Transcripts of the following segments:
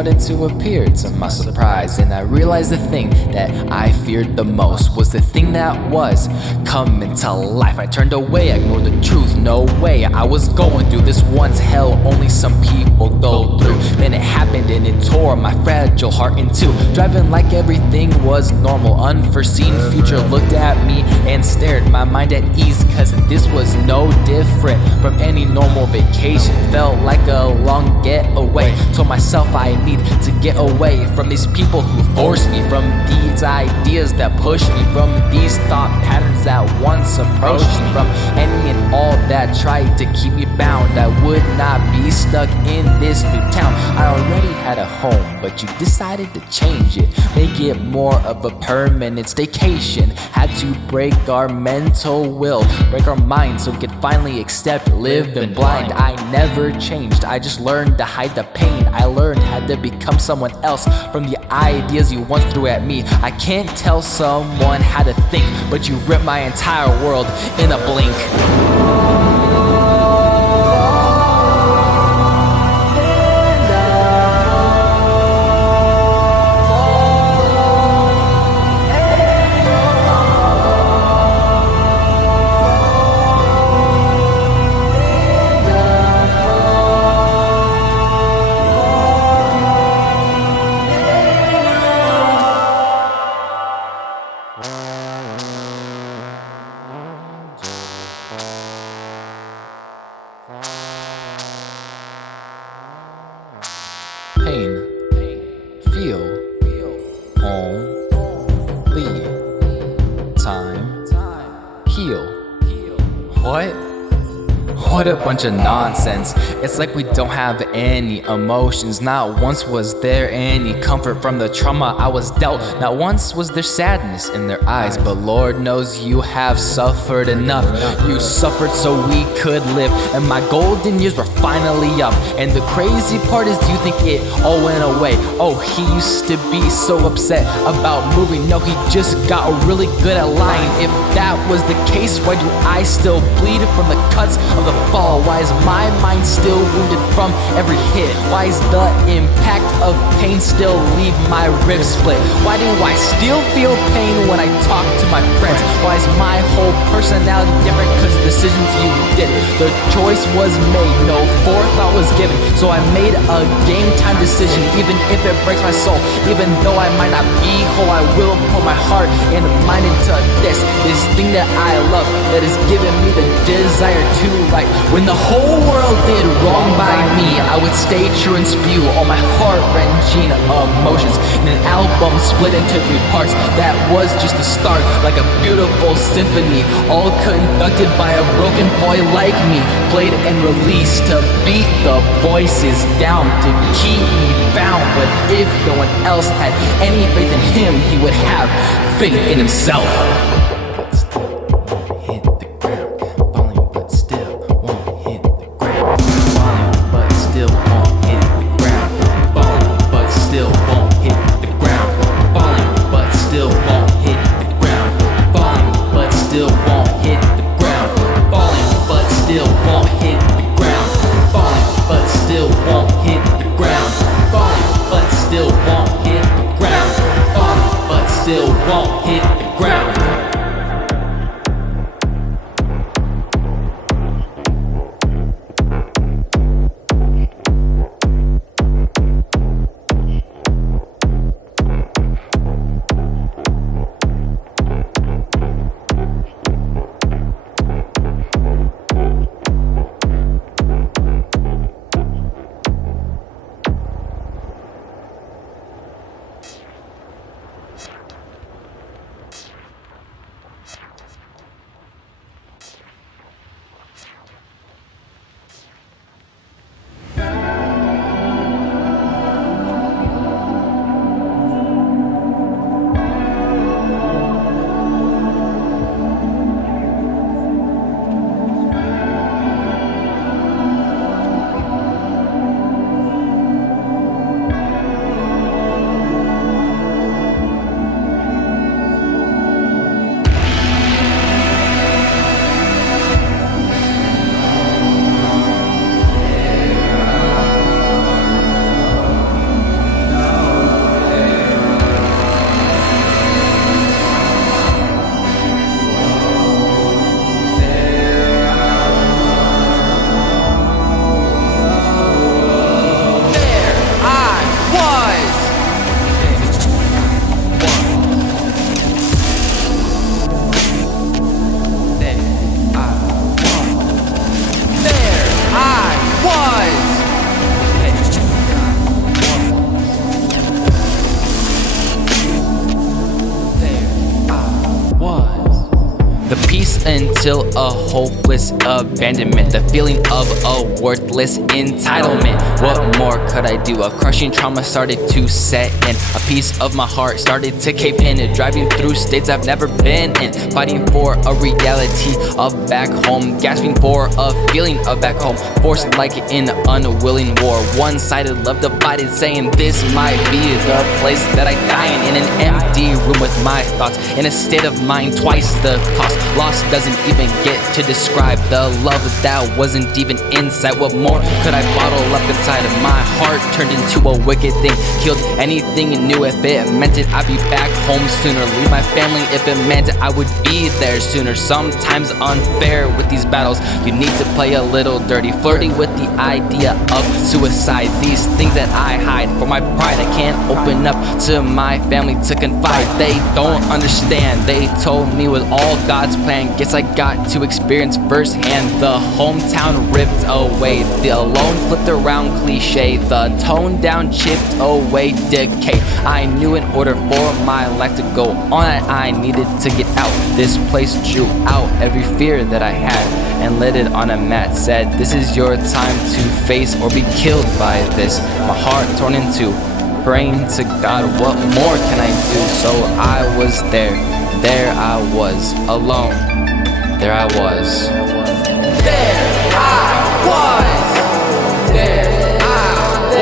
started to appear to my surprise. And I realized the thing that I feared the most was the thing that was coming to life. I turned away, I ignored the truth, no way. I was going through this once hell only some people go through. Then it happened and it tore my fragile heart in two. Driving like everything was normal, unforeseen future looked at me and stared, my mind at ease, cause this was no different from any normal vacation. Felt like a long getaway. Told myself I need to get away from these people who forced me, from these ideas that pushed me, from these thought patterns that once approached me, from any and all that tried to keep me bound. I would not be stuck in this new town. I already had a home, but you decided to change it, make it more of a permanent staycation. Had to break our mental will, break our minds so we could finally accept living blind. I never changed, I just learned to hide the pain. I learned how to become someone else from the ideas you once threw at me. I can't tell someone how to think, but you ripped my entire world in a blink. Pain, feel, only time, heal. What a bunch of nonsense. It's like we don't have any emotions. Not once was there any comfort from the trauma I was dealt. Not once was there sadness in their eyes. But Lord knows you have suffered enough. You suffered so we could live, and my golden years were finally up. And the crazy part is, do you think it all went away? Oh, he used to be so upset about moving. No, he just got really good at lying. If that was the case, why do I still bleed from the cuts of the fall? Why is my mind still wounded from every hit? Why is the impact of pain still leave my ribs split? Why do I still feel pain when I talk to my friends? Why is my whole personality different? Cause the decisions you did, the choice was made, no forethought was given. So I made a game time decision, even if it breaks my soul. Even though I might not be whole, I will pour my heart and mind into this thing that I love, that has given me the desire to right. When the whole world did wrong by me, I would stay true and spew all my heart-wrenching emotions in an album split into 3 parts. That was just the start, like a beautiful symphony, all conducted by a broken boy like me, played and released to beat the voices down, to keep me bound. But if no one else had any faith in him, he would have faith in himself. Still won't hit the ground. until a hopeless abandonment, the feeling of a worthless entitlement. What more could I do? A crushing trauma started to set in. A piece of my heart started to cave in, driving through states I've never been in, fighting for a reality of back home, gasping for a feeling of back home, forced like an unwilling war, one-sided love divided, saying this might be the place that I die in an empty room with my thoughts in a state of mind twice the cost. Lost doesn't even get to describe the love that wasn't even inside. What more could I bottle up inside of my heart? Turned into a wicked thing, killed anything new. If it meant it, I'd be back home sooner. Leave my family if it meant it, I would be there sooner. Sometimes unfair with these battles, you need to play a little dirty, flirty with the idea of suicide. These things that I hide for my pride, I can't open up to my family to confide. They don't understand, they told me with all God's plan. Guess I got to experience firsthand the hometown ripped away, the alone flipped around cliche, the toned down chipped away decay. I knew in order for my life to go on, I needed to get out. This place drew out every fear that I had and lit it on a mat. Said, this is your time to face or be killed by this. My heart torn in two, praying to God, what more can I do? So I was there I was, alone. There I was. There I was. There I was.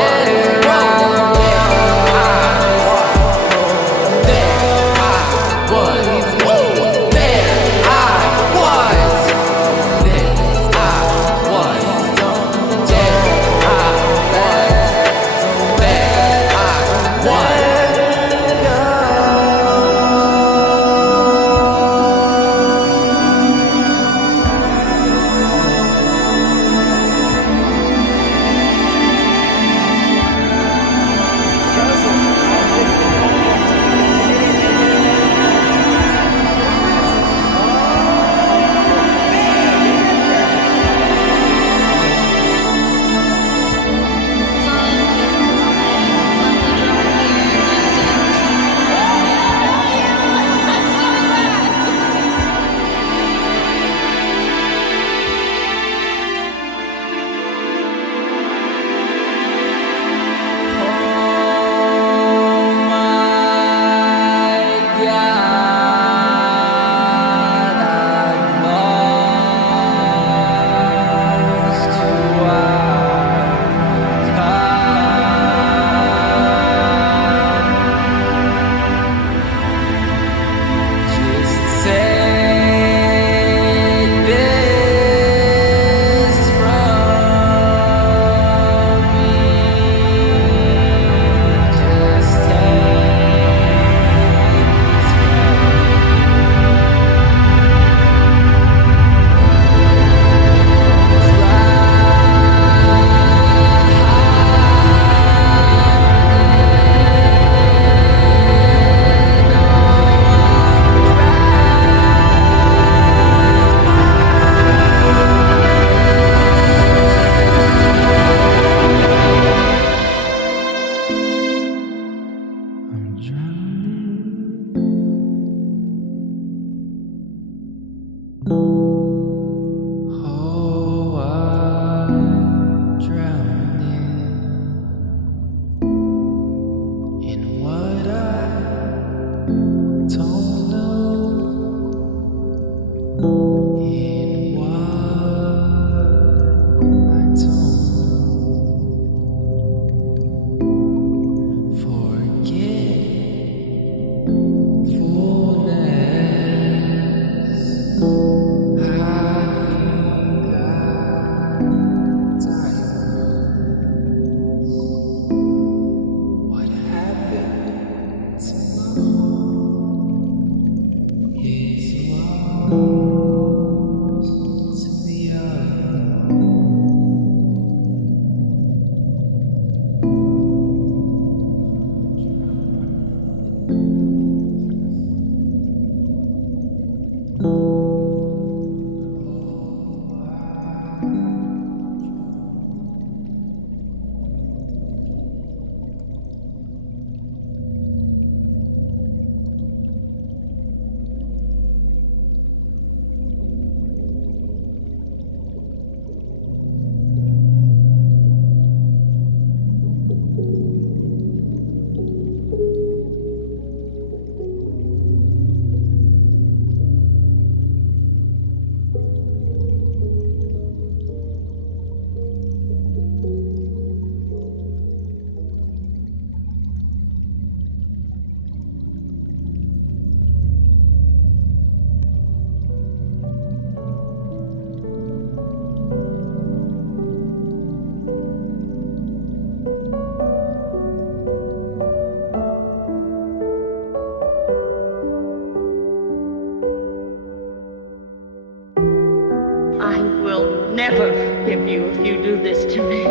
will never forgive you if you do this to me.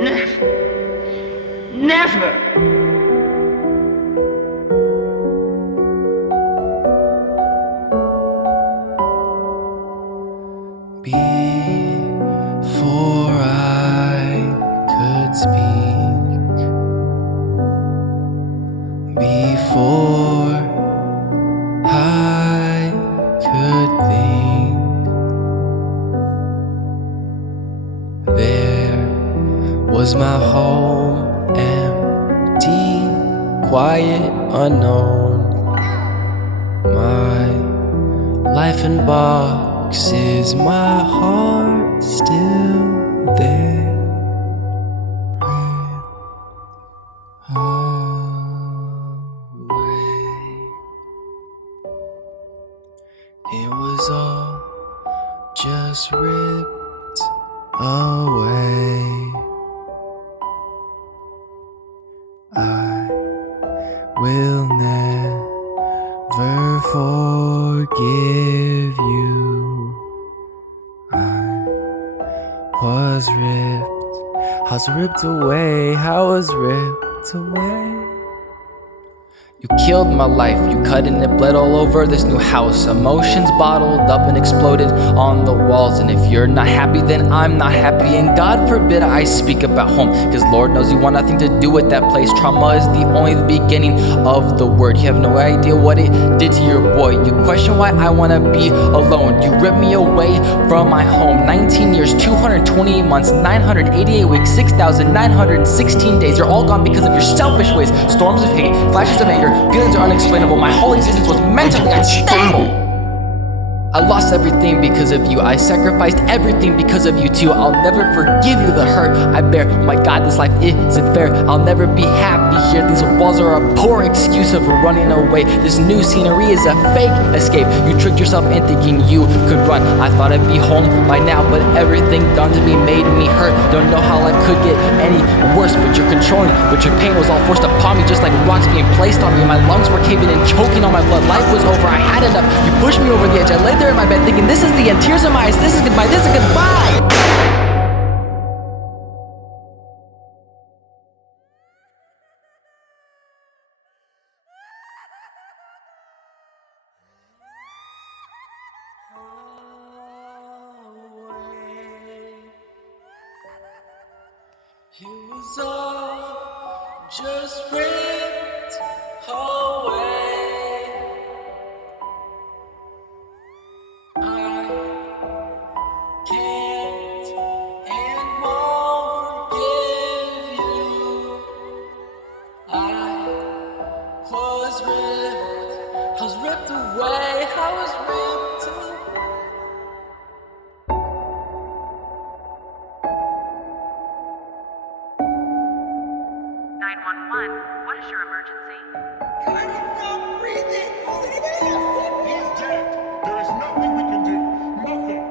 Never. Never. Before I could speak, before I could think, there was my home, empty, quiet, unknown. My life in boxes, my heart still there. Away. It was all just ripped away. I will never forgive you. I was ripped away, I was ripped away. You killed my life, you cut and it bled all over this new house. Emotions bottled up and exploded on the walls. And if you're not happy, then I'm not happy. And God forbid I speak about home, cause Lord knows you want nothing to do with that place. Trauma is only the beginning of the word. You have no idea what it did to your boy. You question why I wanna be alone. You ripped me away from my home. 19 years, 228 months, 988 weeks, 6,916 days. They're all gone because of your selfish ways. Storms of hate, flashes of anger, feelings are unexplainable. My whole existence was mentally unstable. I lost everything because of you. I sacrificed everything because of you too. I'll never forgive you the hurt I bear. Oh my God, this life isn't fair. I'll never be happy here. These walls are a poor excuse of running away. This new scenery is a fake escape. You tricked yourself in thinking you could run. I thought I'd be home by now, but everything done to me made me hurt. Don't know how life could get any worse, but you're controlling. But your pain was all forced upon me, just like rocks being placed on me. My lungs were caving in, choking on my blood. Life was over, I had enough. You pushed me over the edge. I lay there in my bed thinking this is the end. Tears in my eyes, this is goodbye, this is goodbye. It was all just ripped away. I can't and won't forgive you. I was ripped away, I was ripped away. 911, what is your emergency? Can I stop breathing? Is anybody else? He's dead. There is nothing we can do. Nothing.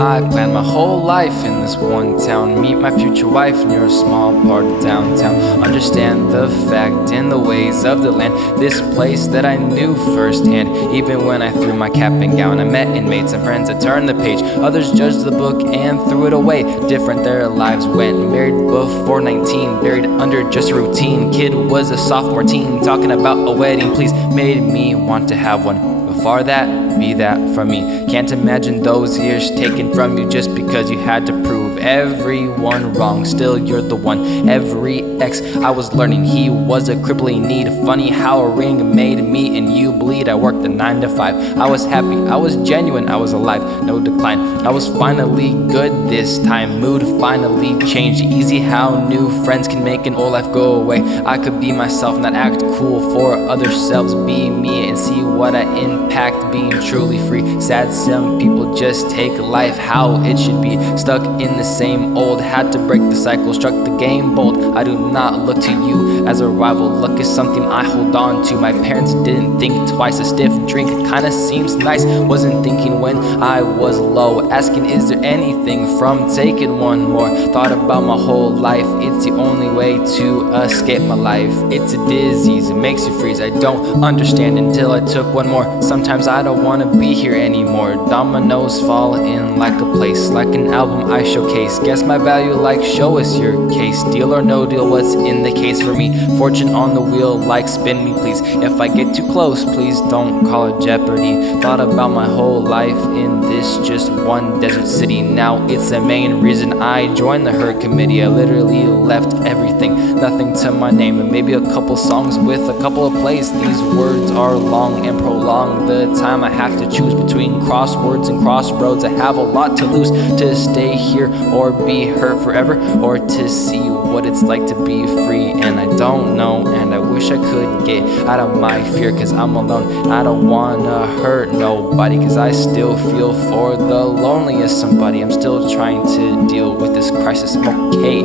I planned my whole life in this one town. Meet my future wife near a small part of downtown. Understand the fact and the ways of the land. This place that I knew firsthand. Even when I threw my cap and gown, I met and made some friends. I turned the page, others judged the book and threw it away. Different their lives went. Married before 19, buried under just a routine. Kid was a sophomore teen, talking about a wedding. Please made me want to have one. Far that, be that from me. Can't imagine those years taken from you just because you had to prove everyone wrong. Still you're the one. Every ex I was learning, he was a crippling need. Funny how a ring made me and you bleed. I worked a 9 to 5. I was happy, I was genuine, I was alive, no decline. I was finally good this time. Mood finally changed. Easy how new friends can make an old life go away. I could be myself, not act cool for other selves. Be me and see what I impact, being truly free. Sad some people just take life how it should be. Stuck in the same old, had to break the cycle, struck the game bold. I do not look to you as a rival. Luck is something I hold on to. My parents didn't think twice. A stiff drink kinda seems nice. Wasn't thinking when I was low, asking is there anything from taking one more. Thought about my whole life, it's the only way to escape my life. It's a disease, it makes you freeze. I don't understand until I took one more. Sometimes I don't wanna be here anymore. Dominoes fall in like a place, like an album I showcase. Guess my value like show us your case. Deal or no deal, what's in the case for me? Fortune on the wheel like spin me please. If I get too close, please don't call it jeopardy. Thought about my whole life in this just one desert city. Now it's the main reason I joined the herd committee. I literally left everything, nothing to my name, and maybe a couple songs with a couple of plays. These words are long and prolonged. The time I have to choose between crosswords and crossroads. I have a lot to lose, to stay here or be hurt forever, or to see what it's like to be free. And I don't know, and I wish I could get out of my fear, cause I'm alone. I don't wanna hurt nobody, cause I still feel for the loneliest somebody. I'm still trying to deal with this crisis. I'm okay,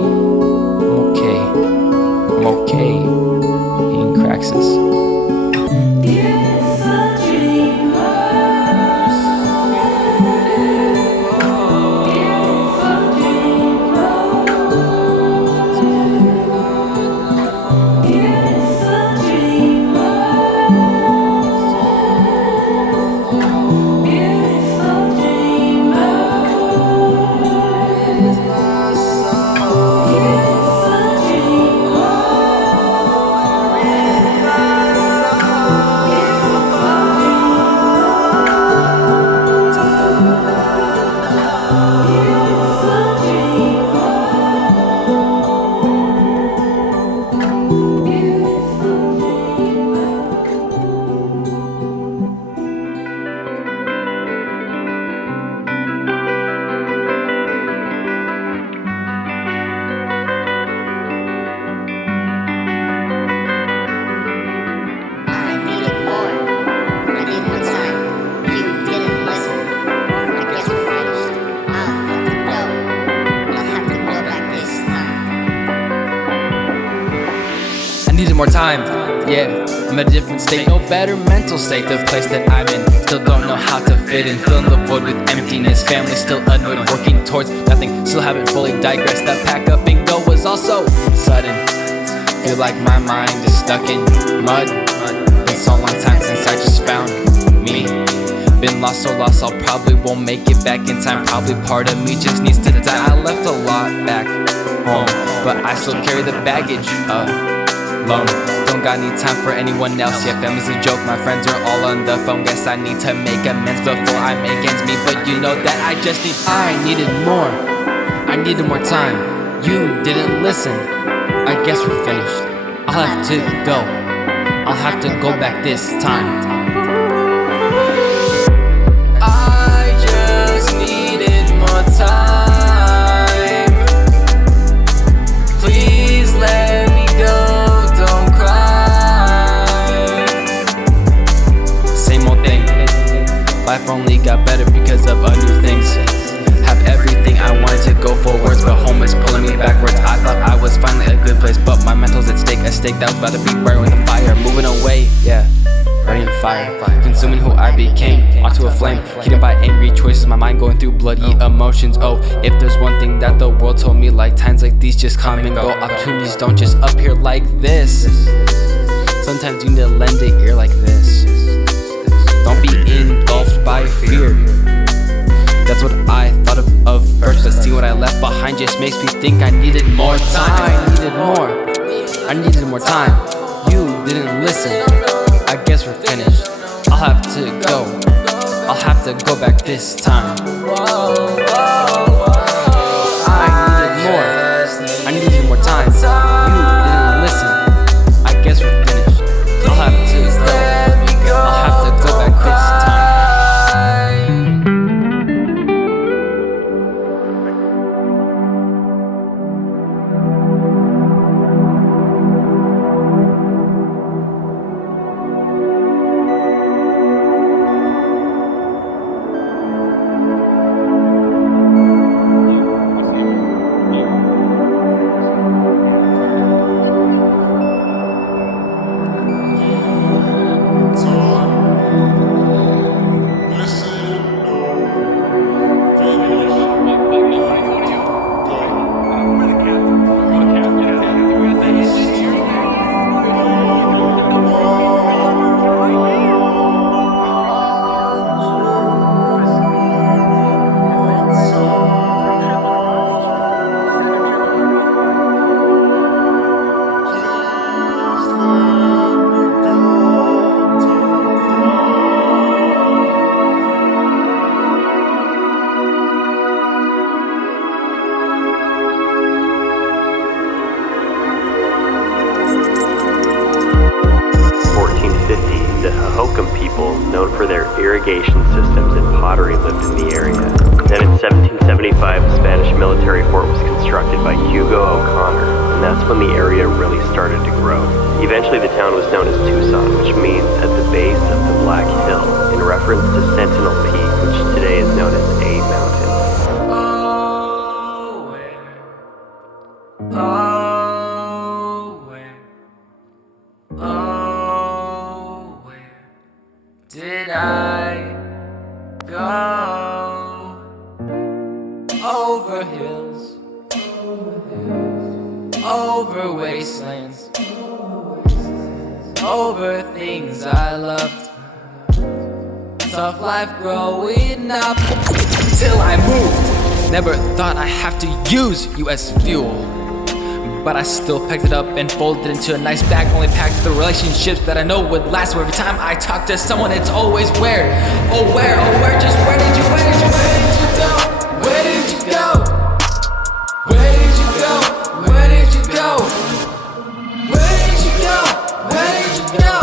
I'm okay in Craxis. More time, yeah, I'm in a different state, no better mental state. The place that I'm in, still don't know how to fit in, filling the void with emptiness. Family still annoyed, working towards nothing, still haven't fully digressed. That pack up and go was also sudden. Feel like my mind is stuck in mud. Been so long time since I just found me. Been lost, so lost, I'll probably won't make it back in time. Probably part of me just needs to die. I left a lot back home, but I still carry the baggage alone. Don't got any time for anyone else. Yeah, family's a joke, my friends are all on the phone. Guess I need to make amends before I make ends meet. But you know that I needed more. I needed more time. You didn't listen. I guess we're finished. I'll have to go. I'll have to go back this time. I just needed more time. Please let me go. Don't cry. Same old thing. Life only got better because of new things. Have everything I wanted to go forwards, but home is pulling me backwards. I thought I was finally a good place, but my mental's at stake. A stake that was about to be burning with the fire. Moving away, yeah. burning fire, consuming who I became, onto a flame, heated by angry choices, my mind going through bloody emotions. Oh, if there's one thing that the world told me, like times like these just come and go. Opportunities don't just appear like this. Sometimes you need to lend an ear like this. Don't be engulfed by fear. That's what I thought of first, but see what I left behind just makes me think I needed more time. I needed more time. You didn't listen. I guess we're finished. I'll have to go back this time. I needed more time. You didn't listen. I guess we're finished. I'll have to go back this time. 1450, the Hohokam people, known for their irrigation systems and pottery, lived in the area. Then in 1775, a Spanish military fort was constructed by Hugo O'Connor, and that's when the area really started to grow. Eventually the town was known as Tucson, which means at the base of the Black Hill, in reference to Sentinel Peak, which today is known as A Mountain. Where did I go? Over hills, over wastelands, over things I loved. Tough life growing up till I moved. Never thought I have to use you as fuel, but I still picked it up and folded it into a nice bag. Only packed the relationships that I know would last. Every time I talk to someone, it's always where, oh where, just where did you go? Where did you go? Where did you go? Where did you go? Where did you go? Where did you go?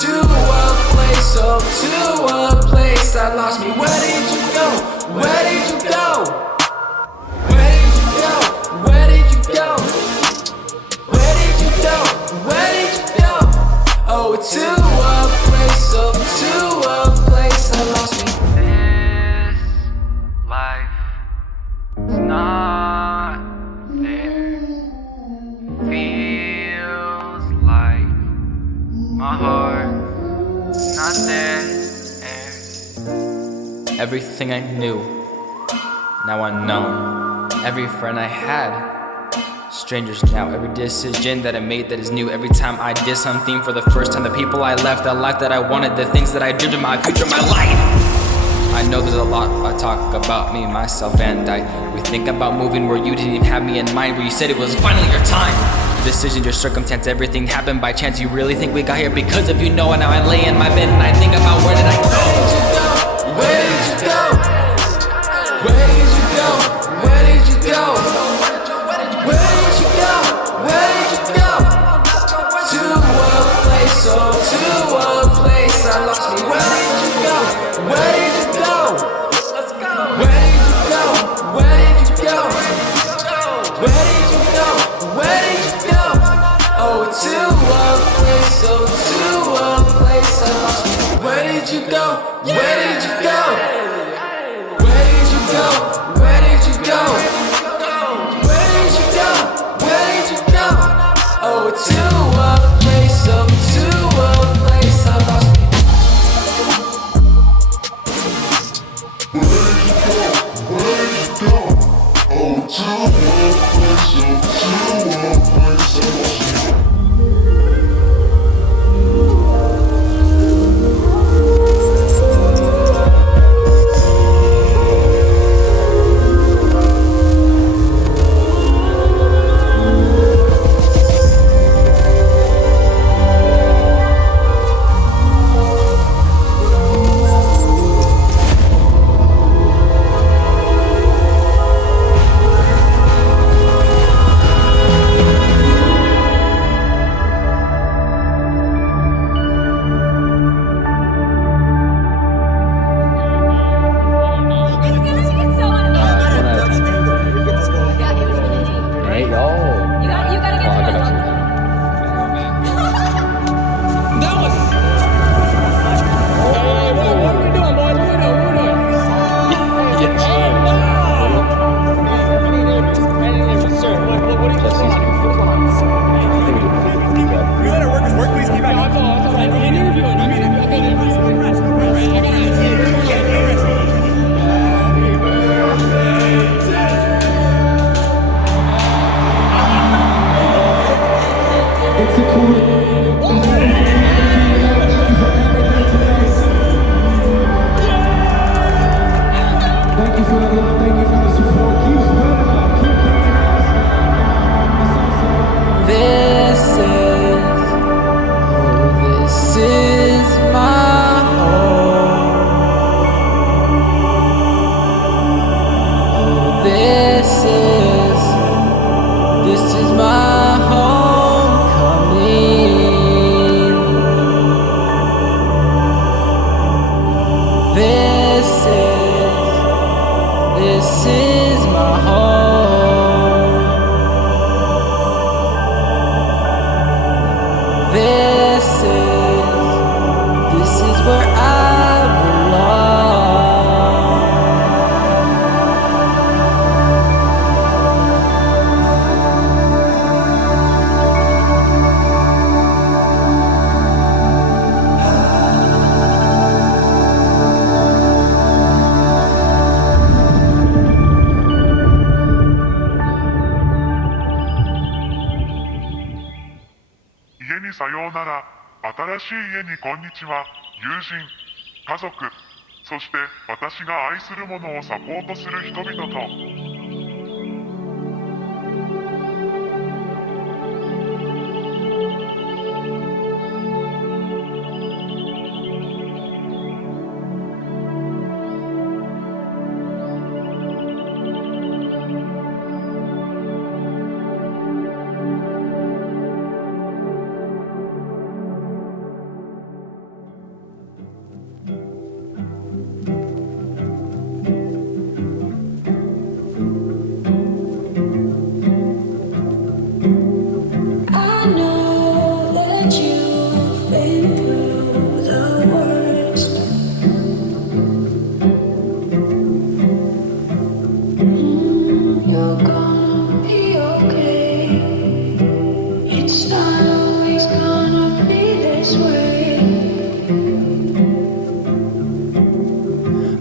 To a place, oh to a place that lost me. Where did you go? Where did you go? Where did you go? Where did you go? Where did you go? Where did you go? Oh, to a place, oh, to a place that lost me. This life is not fair. Feels like my heart's not there. Everything I knew, now unknown. Every friend I had, strangers now. Every decision that I made that is new. Every time I did something for the first time. The people I left, the life that I wanted, the things that I dreamed of, my future, my life. I know there's a lot I talk about me, myself, and I. We think about moving where you didn't even have me in mind, where you said it was finally your time. Your decisions, your circumstance, everything happened by chance. You really think we got here because of you? Know, and now I lay in my bed and I think about where did I go? Where did you go? Where did you go? Where did you go? Where did you go? Where did you go? To a place, oh, to a place I lost me. Where did you go? Where did you go? Let's go. Where did you go? Where did you go? Where did you go? Where did you go? Oh, to a place, oh, to a place I lost me. Where did you go? Where did you go? Where did you go? Where did you go? Where did you go? Where did you go? Oh, to a place, oh, to a place I you for the love, thank you for the support. Keep spreading love, keep kicking ass, man. This is my home. Oh, this is my homecoming. This is my home. This is where I belong. Jeni さようなら。新しい家にこんにちは。友人、家族、そして私が愛するものをサポートする人々と。I know that you've been through the worst. You're gonna be okay. It's not always gonna be this way.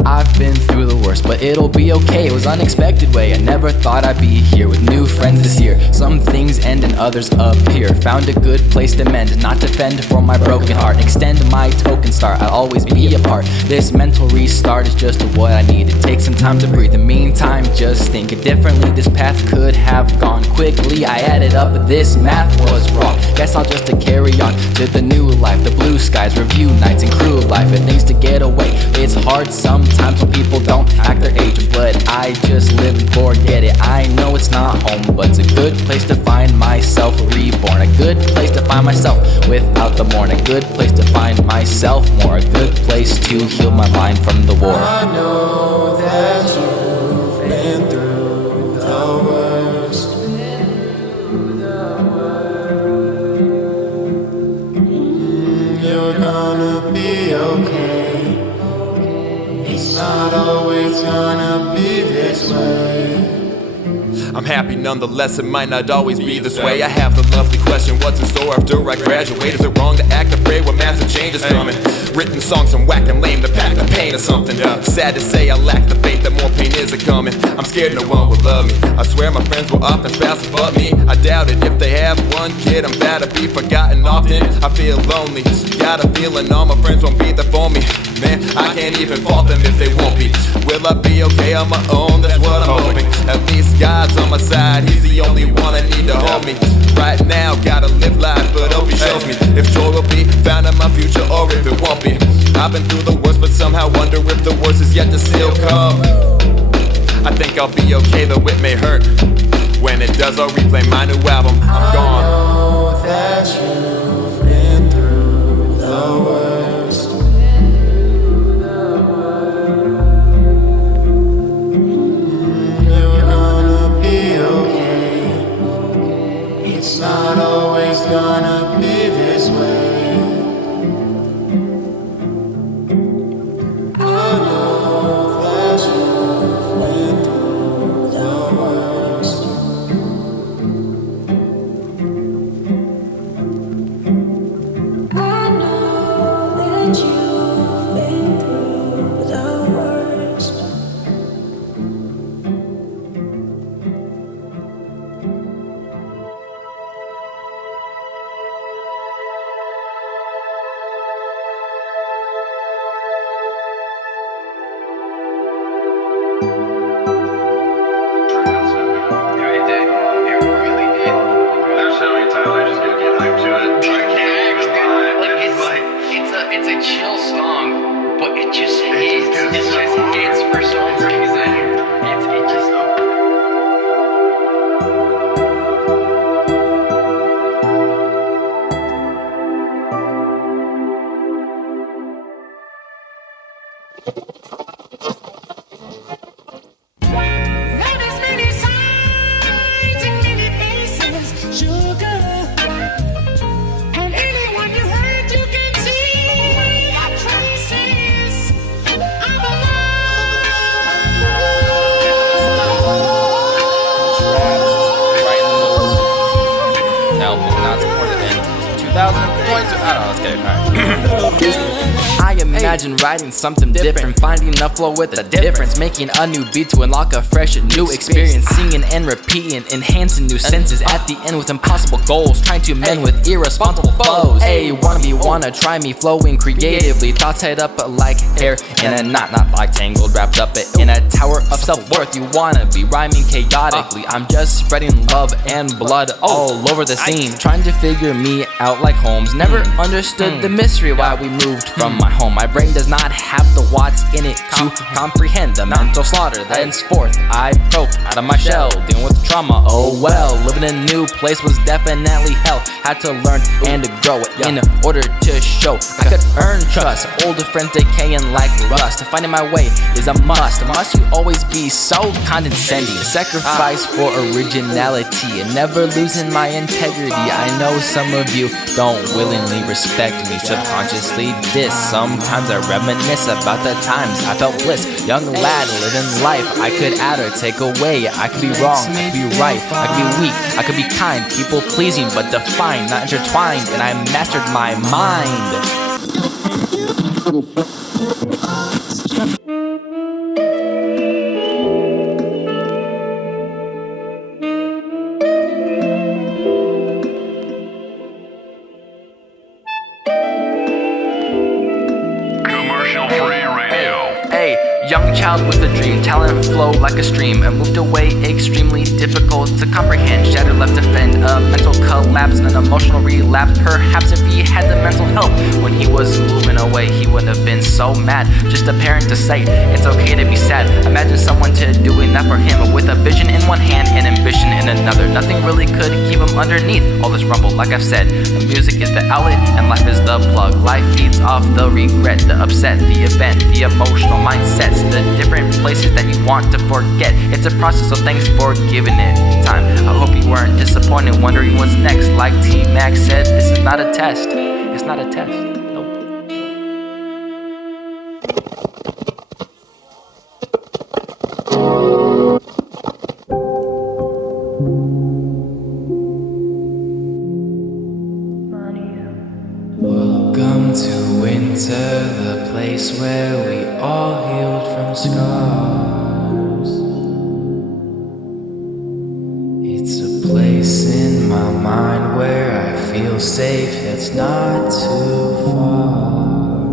I've been through the worst, but it'll be okay. It was unexpected way. I never thought I'd be here with new friends this year. Some things end and others appear. Found a good place to mend, not defend from my broken heart. Extend my token star, I'll always be a part. This mental restart is just what I need. It takes some time to breathe. In the meantime, just think differently. This path could have gone quickly. I added up, but this math was wrong. Guess I'll just carry on to the new life. The blue skies, review nights, and crew life. And things to get away. It's hard sometimes when people don't act their age, but I just live and forget it. I know it's not home, but it's a good place to find myself reborn. A good place to find myself without the mourn. A good place to find myself more. A good place to heal my mind from the war. I know that you've been through the worst. You're gonna be okay. It's not always gonna be this way. I'm happy nonetheless, it might not always be this way. I have the lovely question, what's in store after I graduate? Is it wrong to act afraid when massive change is coming? Written songs, I'm whack and lame to pack the pain or something. Sad to say I lack the faith that more pain is coming. I'm scared no one will love me. I swear my friends will often spouses but me. I doubt it, if they have one kid, I'm bound to be forgotten often. I feel lonely, got a feeling all my friends won't be there for me. Man, I can't even fault them if they won't be. Will I be okay on my own? That's what I'm hoping. At least God's on my side, he's the only one I need to hold me. Right now, gotta live life, but hope he shows me if joy will be found in my future or if it won't be. I've been through the worst, but somehow wonder if the worst is yet to still come. I think I'll be okay, though it may hurt. When it does, I'll replay my new album. I'm gone. I know that you've been through the worst. You're gonna be okay. It's not always gonna be this way. I know that you've been through the worst. I know that you've been through the worst. It's a chill song, but it just hits. It just hits for some reason. It just. I imagine writing something different, finding a flow with a difference, making a new beat to unlock a fresh and new experience, singing and repeating, enhancing new senses at the end with impossible goals, trying to mend with irresponsible flows. Hey, wanna try me flowing creatively, thoughts tied up like hair in a knot, not like tangled, wrapped up in a tower of self-worth. You wanna be rhyming chaotically, I'm just spreading love and blood all over the scene, trying to figure me out like Holmes. Never understood the mystery why we moved from my home. My brain does not have the watts in it to comprehend the mental slaughter that henceforth I broke out of my shell, dealing with trauma. Oh well, living in a new place was definitely hell. Had to learn and to grow in order to show I could earn trust. Older friends decaying like rust. Finding my way is a must. Must you always be so condescending? Sacrifice for originality and never losing my integrity. I know some of you don't willingly respect me, subconsciously diss. Sometimes I reminisce about the times I felt bliss. Young lad living life, I could add or take away. I could be wrong, I could be right, I could be weak, I could be kind, people pleasing but defined, not intertwined, and I mastered my mind. Young child with a dream, talent flow like a stream, and moved away extremely difficult to comprehend. Shattered, left to fend, a mental collapse, an emotional relapse. Perhaps if he had the mental help when he was moving away, he wouldn't have been so mad. Just a parent to say it's okay to be sad. Imagine someone doing that for him, with a vision in one hand and ambition in another. Nothing really could keep him underneath all this rumble. Like I've said, the music is the outlet and life is the plug. Life feeds off the regret, the upset, the event, the emotional mindsets, the different places that you want to forget. It's a process, so thanks for giving it time. I hope you weren't disappointed, wondering what's next. Like T-Mac said, this is not a test. It's not a test. Nope. Welcome to winter, the place where we all healed from scars. It's a place in my mind where I feel safe, it's not too far.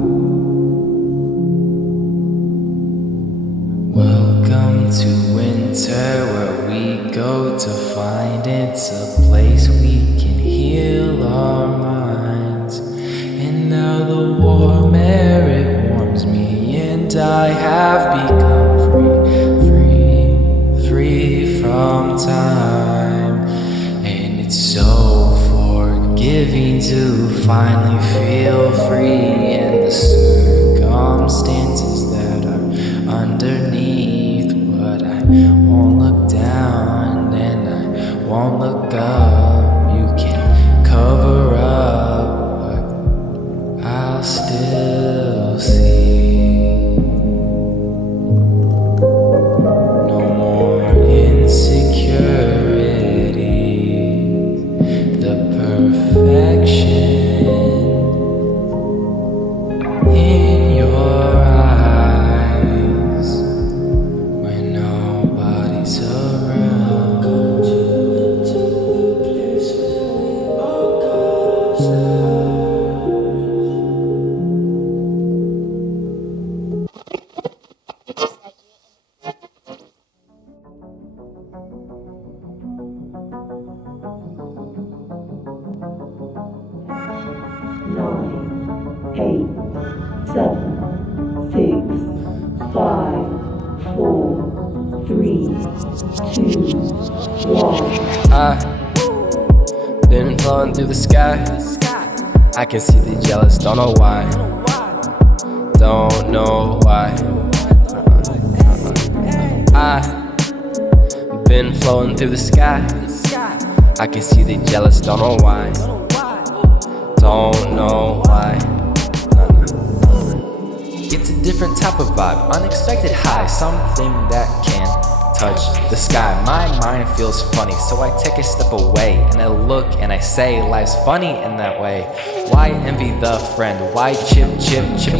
Welcome to winter, where we go to find it's a place we can heal our minds. And now the warm air, it warms me, and I have become free from time. And it's so forgiving to finally feel free, and the circumstances that are underneath. But I won't look down and I won't look up. You can cover up, I'll still see. No more insecurities, the perfection in your eyes when nobody's around. Go to the place where we all got ourselves. 5, 4, 3, 2, 1. I've been flowing through the sky. I can see the jealous, don't know why. Don't know why. I've been flowing through the sky. I can see the jealous, don't know why. Don't know why. It's a different type of vibe, unexpected high, something that can touch the sky. My mind feels funny, so I take a step away and I look and I say life's funny in that way. Why envy the friend? Why chip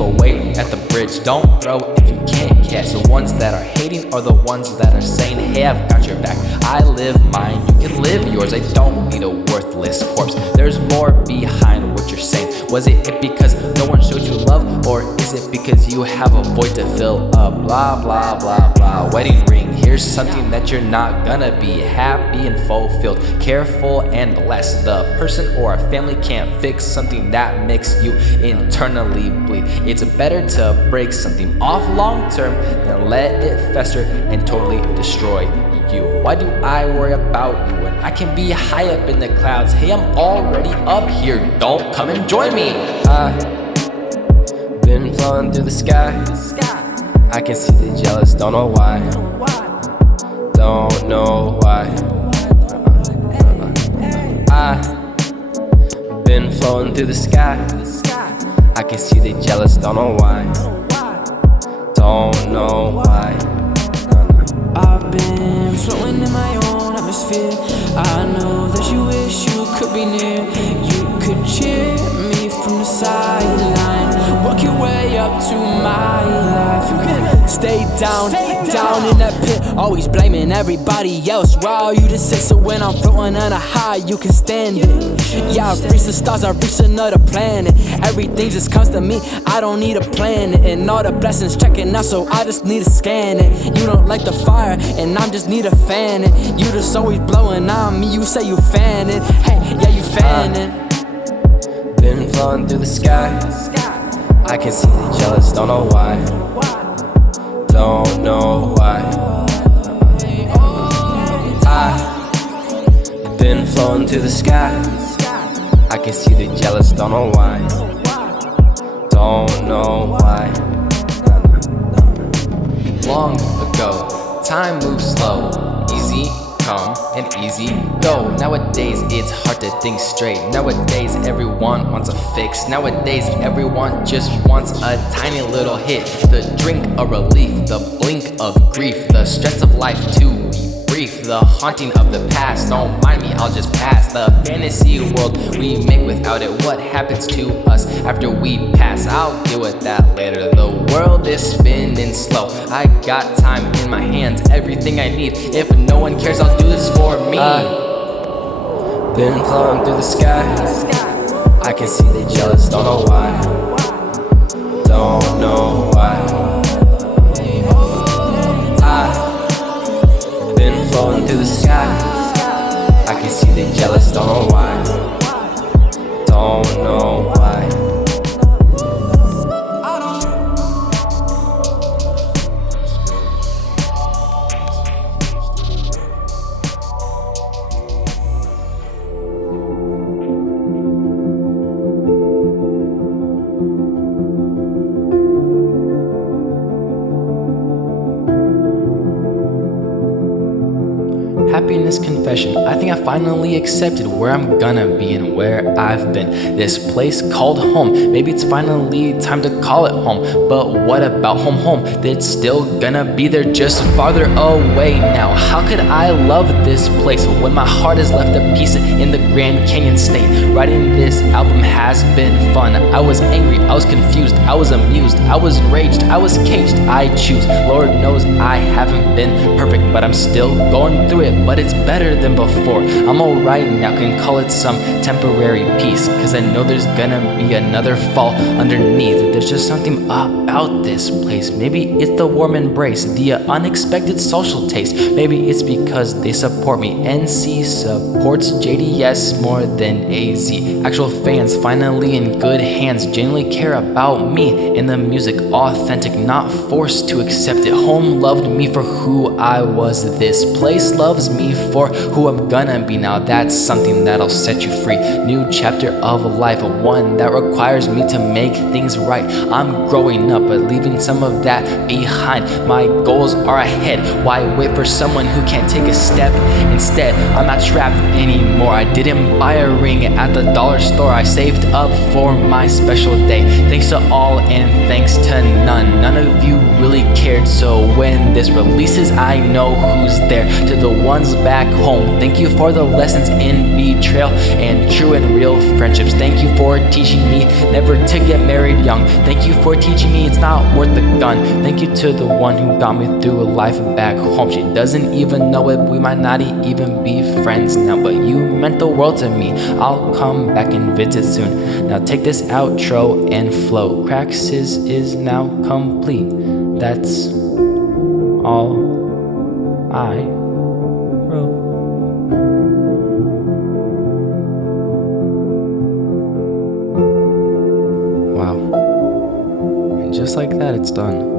away at the bridge? Don't throw if you can't catch. The ones that are hating are the ones that are saying, hey, I've got your back. I live mine, you can live yours. I don't need a worthless corpse. There's more behind what you're saying. Was it because no one showed you love, or is it because you have a void to fill up? Blah blah blah blah. Wedding ring, here's something that you're not gonna be happy and fulfilled. Careful and blessed. The person or a family can't fix something that makes you internally bleed. It's better to break something off long term than let it fester and totally destroy you. Why do I worry about you when I can be high up in the clouds? Hey, I'm already up here, don't come and join me. I've been flowing through the sky. I can see the jealous, don't know why. Don't know why. I've been flowing through the sky. I can see the jealous, don't know why. Don't know why. I've been floating in my own atmosphere. I know that you wish you could be near. You could cheer me from the sideline, work your way up to my life. You can stay down in that pit, always blaming everybody else while you just sit. So when I'm floating on a high, you can stand it. Yeah, I've reached the stars, I've reached another planet. Everything just comes to me, I don't need a planet. And all the blessings checking out, so I just need to scan it. You don't like the fire, and I'm just need to fan it. You just always blowing on me, you say you fan it. Hey, yeah, you fan it. Been flowing through the sky. I can see the jealous, don't know why. Don't know why. I've been flowing through the sky. I can see the jealous, don't know why. Don't know why. Long ago, time moves slow. Easy come and easy go. Nowadays it's hard to think straight. Nowadays everyone wants a fix. Nowadays everyone just wants a tiny little hit. The drink of relief, the blink of grief, the stress of life to be brief, the haunting of the past. Don't mind me, I'll just pass. The fantasy world we make without it. What happens to us after we pass? I'll deal with that later. The world is spinning slow. I got time in my hands, everything I need. If no one cares, I'll do this for me. Been flowing through the sky. I can see the jealous, don't know why. Don't know why. I've been flowing through the sky. I can see the jealous, don't know why. Don't know why. Happiness confession. I think I finally accepted where I'm gonna be and where I've been. This place called home. Maybe it's finally time to call it home. But what about home? That's still gonna be there, just farther away now. How could I love this place when my heart is left a piece in the Grand Canyon state? Writing this album has been fun. I was angry, I was confused, I was amused, I was enraged, I was caged. I choose. Lord knows I haven't been perfect, but I'm still going through it. but it's better than before. I'm alright now, can call it some temporary peace, cause I know there's gonna be another fall underneath. There's just something about this place. Maybe it's the warm embrace, the unexpected social taste. Maybe it's because they support me. NC supports JDS more than AZ. Actual fans finally in good hands, genuinely care about me in the music, authentic, not forced to accept it. Home loved me for who I was. This place loves me for who I'm gonna be now. That's something that'll set you free. New chapter of life, one that requires me to make things right. I'm growing up, but leaving some of that behind. My goals are ahead. Why wait for someone who can't take a step? Instead, I'm not trapped anymore. I didn't buy a ring at the dollar store. I saved up for my special day. Thanks to all and thanks to none. None of you really cared, so when this releases, I know who's there. To the ones back home, thank you for the lessons in betrayal and true and real friendships. Thank you for teaching me never to get married young. Thank you for teaching me it's not worth the gun. Thank you to the one who got me through life back home. She doesn't even know it, we might not even be friends now, but you meant the world to me. I'll come back and visit soon. Now take this outro and flow. Craxis is now complete. That's all I wrote. Wow. And just like that, it's done.